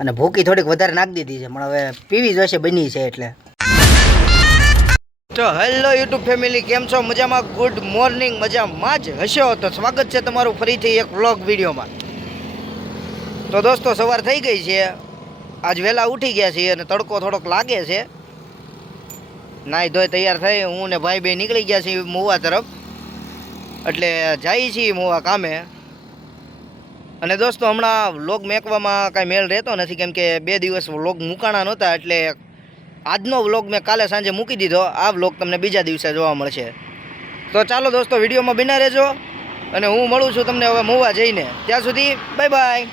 અને ભૂકી થોડીક વધારે નાખી દીધી છે, પણ હવે પીવી જોશે, બની છે એટલે. તો હેલો યુટ્યુબ ફેમિલી, કેમ છો? મજામાં? ગુડ મોર્નિંગ, મજામાં જ હશો? તો સ્વાગત છે તમારું ફરીથી એક વ્લોગ વિડીયોમાં. તો દોસ્તો, સવાર થઈ ગઈ છે. આજ વહેલા ઉઠી ગયા છીએ અને તડકો થોડોક લાગે છે. નાહી ધોઈ તૈયાર થઈ, હું ને ભાઈ બે નીકળી ગયા છીએ મોવા તરફ. એટલે જાય છીએ મોવા કામે. અને દોસ્તો, હમણાં વ્લોગ મેકવામાં કાંઈ મેળ રહેતો નથી, કેમ કે બે દિવસ વ્લોગ મૂકાણા નહોતા, એટલે આજનો વ્લોગ મેં કાલે સાંજે મૂકી દીધો. આ વ્લોગ તમને બીજા દિવસે જોવા મળશે. તો ચાલો દોસ્તો, વિડીયોમાં બિના રહેજો, અને હું મળું છું તમને હવે મોવા જઈને. ત્યાં સુધી, બાય બાય.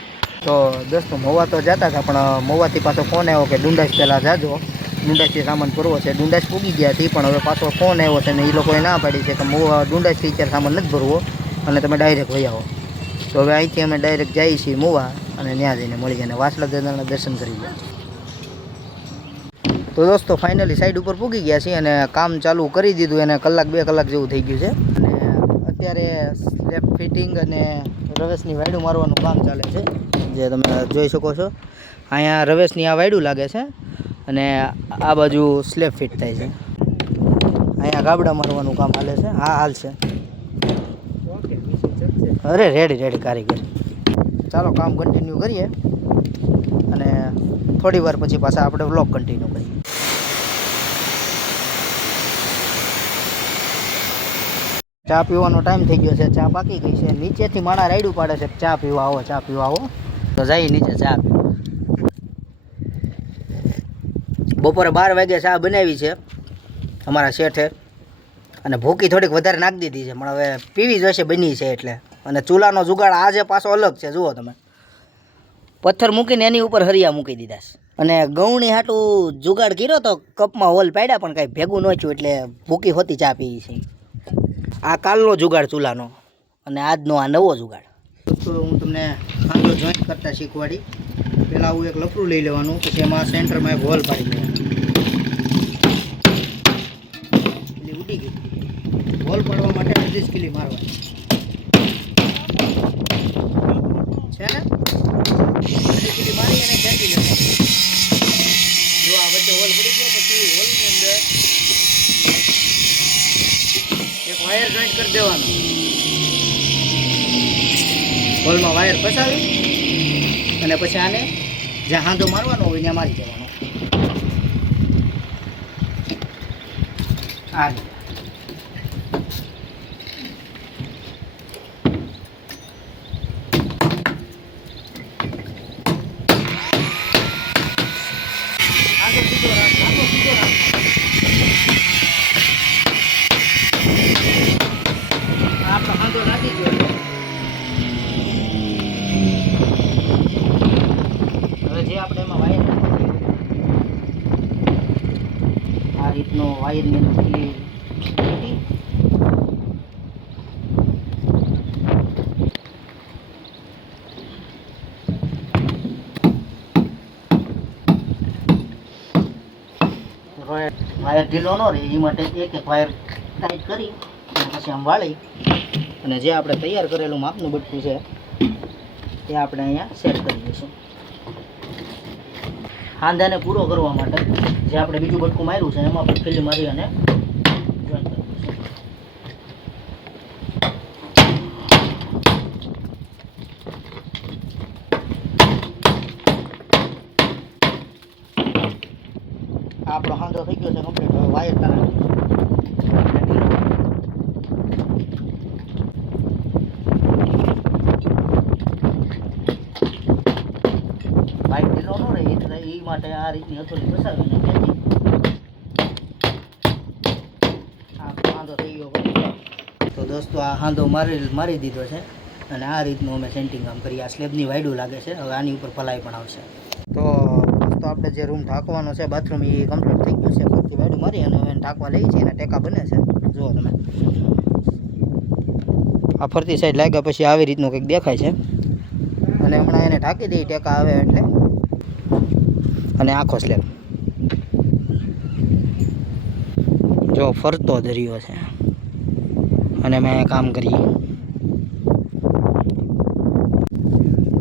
તો દોસ્તો, મોવા તો જતા હતા, પણ મોવાથી પાછો ફોન આવ્યો કે ડુંડાસ પહેલાં જાજો. ડુંડાસથી સામાન ભરવો છે. ડુંડાસ પૂગી ગયા હતી, પણ હવે પાછો ફોન આવ્યો છે ને એ લોકોએ ના પાડી છે કે મોવા ડુંડાસથી અત્યારે સામાન નથી ભરવો. અને તમે ડાયરેક્ટ વહી આવો. તો હવે અહીંથી અમે ડાયરેક્ટ જઈએ છીએ મોવા અને ત્યાં જઈને મળી જઈને વાસલા દાદાના દર્શન કરી લઈએ. તો દોસ્તો ફાઇનલી સાઈડ ઉપર પૂગી ગયા છીએ અને કામ ચાલુ કરી દીધું એને કલાક બે કલાક જેવું થઈ ગયું છે. અને અત્યારે સ્લેબ ફિટિંગ અને રવેશની વાયડું મારવાનું કામ ચાલે છે. જે તમે જોઈ શકો છો, અહીંયા રવેશની આ વાયડું લાગે છે અને આ બાજુ સ્લેબ ફિટ થાય છે. અહીંયા ગાબડા મારવાનું કામ હાલે છે. હા, હાલ છે. અરે રેડી રેડી કારીગર. ચાલો કામ કન્ટિન્યુ કરીએ. અને થોડી વાર પછી પાછા આપણે વ્લોગ કન્ટિન્યુ કરીએ. ચા પીવાનો ટાઈમ થઈ ગયો છે, ચા પાકી ગઈ છે. નીચેથી માણા રાયડું પાડે છે, ચા પીવા આવો, ચા પીવા આવો. તો જઈ નીચે ચા પીવા. બપોરે બાર વાગે ચા બનાવી છે, અમારા શેઠે. અને ભૂકી થોડીક વધારે નાખી દીધી છે, પણ હવે પીવી જોઈશે બની છે એટલે. અને ચૂલાનો જુગાડ આજે પાછો અલગ છે, જુઓ તમે. પથ્થર મૂકીને એની ઉપર હરિયા મૂકી દીધા છે. અને ગૌણી હાટું જુગાડ કર્યો તો કપમાં હોલ પાડ્યા, પણ કાંઈ ભેગું ન થયું એટલે ભૂકી હોતી ચા પી છે. આ કાલનો જુગાડ ચૂલાનો અને આજનો આ નવો જુગાડ. દોસ્તો, હું તમને આંધો જોઈન્ટ કરતા શીખવાડી. પહેલાં હું એક લફરું લઈ લેવાનું, પછી એમાં સેન્ટરમાં એક હોલ પાડી દેવાનું એટલે ઉડી ગઈ. હોલ પાડવા માટે અડધી કિલી મારવાની. કરી દેવાનો. હોલમાં વાયર ફસાવી અને પછી આને જ્યાં હાંધો મારવાનો હોય ત્યાં મારી દેવાનો. આ રીતનો વાયરની અંદર વાયર ઢીલો ન રહે, એ માટે એક એક વાયર ટાઈટ કરી પછી આમ વાળી. અને જે આપણે તૈયાર કરેલું માપનું બટકું છે તે આપણે અહીંયા સેટ કરી દઈશું. હાંધાને પૂરો કરવા માટે જે આપણે બીજું બટકું માર્યું છે, એમાં પણ ખીલી મારી અને આપણો હાંધો થઈ ગયો છે કમ્પ્લીટ હવે વાયર એ માટે આ રીતની હથોડી ખેંચી આ હાંધો થઈ ગયો તો દોસ્તો, આ હાંધો મારી મારી દીધો છે અને આ રીતનું અમે સેન્ટિંગ કામ કરીએ. આ સ્લેબની વાયડું લાગે છે. હવે આની ઉપર ફલાઈ પણ આવશે. તો દોસ્તો, આપણે જે રૂમ ઢાંકવાનો છે બાથરૂમ એ કમ્પ્લીટ થઈ ગયું છે. ફરતી વાયડું મારી અને હવે ઢાંકવા લઈ છીએ એના ટેકા બને છે. જુઓ તમે. આ ફરતી સાઈડ લાગ્યા પછી આવી રીતનું કંઈક દેખાય છે. અને હમણાં એને ઢાંકી દઈએ, ટેકા આવે એટલે. અને આખો સ્લેબ જો ફરતો દરિયો છે. અને મેં કામ કરીએ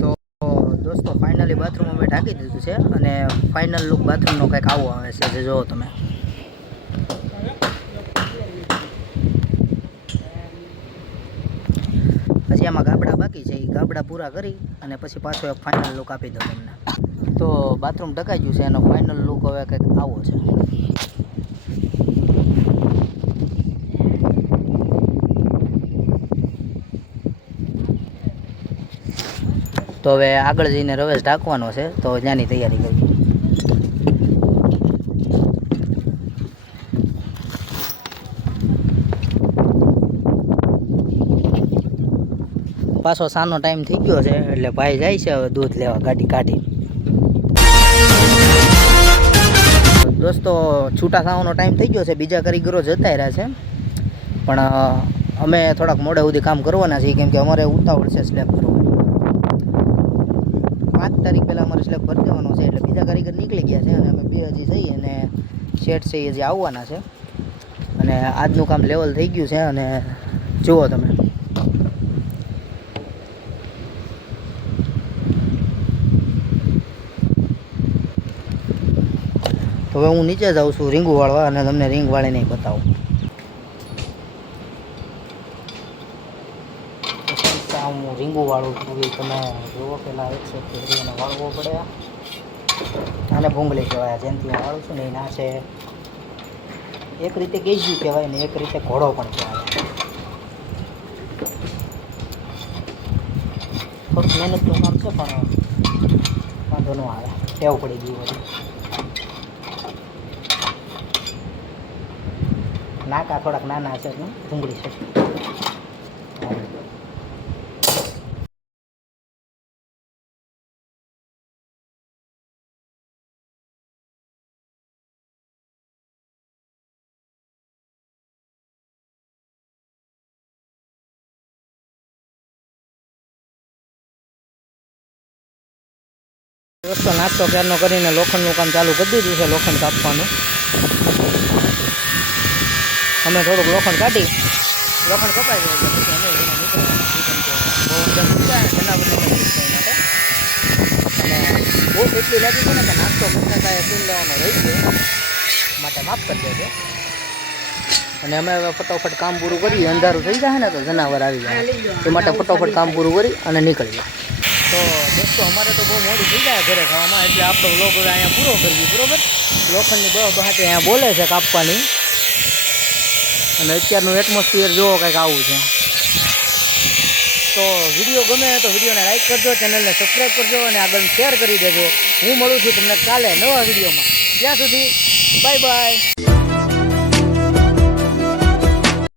તો દોસ્તો ફાઇનલી બાથરૂમ અમે ઢાંકી દીધું છે અને ફાઇનલ લુક બાથરૂમનો કંઈક આવો આવે છે, જે જુઓ તમે. પછી આમાં ગાબડા બાકી છે એ ગાબડા પૂરા કરી અને પછી પાછો એક ફાઇનલ લુક આપી દઉં તમને. તો બાથરૂમ ઢકાઈ ગયું છે, એનો ફાઇનલ લુક હવે કંઈક આવો છે. તો હવે આગળ જઈને રવેશ ઢાંકવાનો છે, તો ત્યાંની તૈયારી કરી પાછો સાનો ટાઈમ થઈ ગયો છે, એટલે ભાઈ જાય છે હવે દૂધ લેવા ગાડી કાઢી દોસ્તો, છૂટા થવાનો ટાઈમ થઈ ગયો છે, બીજા કારીગરો જતા રહ્યા છે. પણ અમે થોડાક મોડે સુધી કામ કરવાના છીએ, કેમ કે અમારે ઉતાવળ છે સ્લેબ કરવાની પાંચ તારીખ પહેલાં અમારે સ્લેબ ભરી દેવાનો છે એટલે બીજા કારીગર નીકળી ગયા છે અને અમે બે હજી જઈએ અને શેઠ છે એ હજી આવવાના છે. અને આજનું કામ લેવલ થઈ ગયું છે અને જુઓ તમે. હવે હું નીચે જાઉં છું રીંગ વાળવા અને તમને રીંગ વાળીને બતાવું તો સંસ્થા હું રીંગુ વાળું છું તમે જુઓ પહેલાં એક છે એને વાળવો પડે આને ભૂંગળી કહેવાય જેનથી હું વાળું છું ને એના છે, એક રીતે ગેજ્યું કહેવાય ને એક રીતે ઘોડો પણ કહેવાય. થોડુંક મહેનતનું કામ છે, પણ વાંધો ન આવે. ટેવ પડી ગયું બધું નાકા થોડાક નાના છે ભૂંગળી છે. દોસ્તો નાસ્તો ક્યારનો કરીને લોખંડનું કામ ચાલુ કરી દીધું છે, લોખંડ કાપવાનું. અમે થોડુંક લોખંડ કાઢી, લોખંડ કપાઈ ગયું અને ભૂખ એટલી લાગી છે ને કે નાસ્તો કરતા કાંઈ સીન લેવાનો રહી ગયો. માટે માફ કરી દેજો. અને અમે હવે ફટોફટ કામ પૂરું કરીએ, અંધારું થઈ જાય ને તો જનાવર આવી જાય. એ માટે ફટાફટ કામ પૂરું કરી અને નીકળીએ. તો દોસ્તો, અમારે તો બહુ મોડું થઈ જાય ઘરે ખાવામાં, એટલે આપણો હવે અહીંયા પૂરો કરીએ, બરાબર? લોખંડની બહુ બહાટે અહીંયા બોલે છે કાપવાની. અને અત્યારનું એટમોસ્ફિયર જોવો કંઈક આવું છે. તો વીડિયો ગમે તો વિડીયોને લાઇક કરજો ચેનલને સબસ્ક્રાઈબ કરજો અને આગળ શેર કરી દેજો. હું મળું છું તમને કાલે નવા વિડીયોમાં. ત્યાં સુધી બાય બાય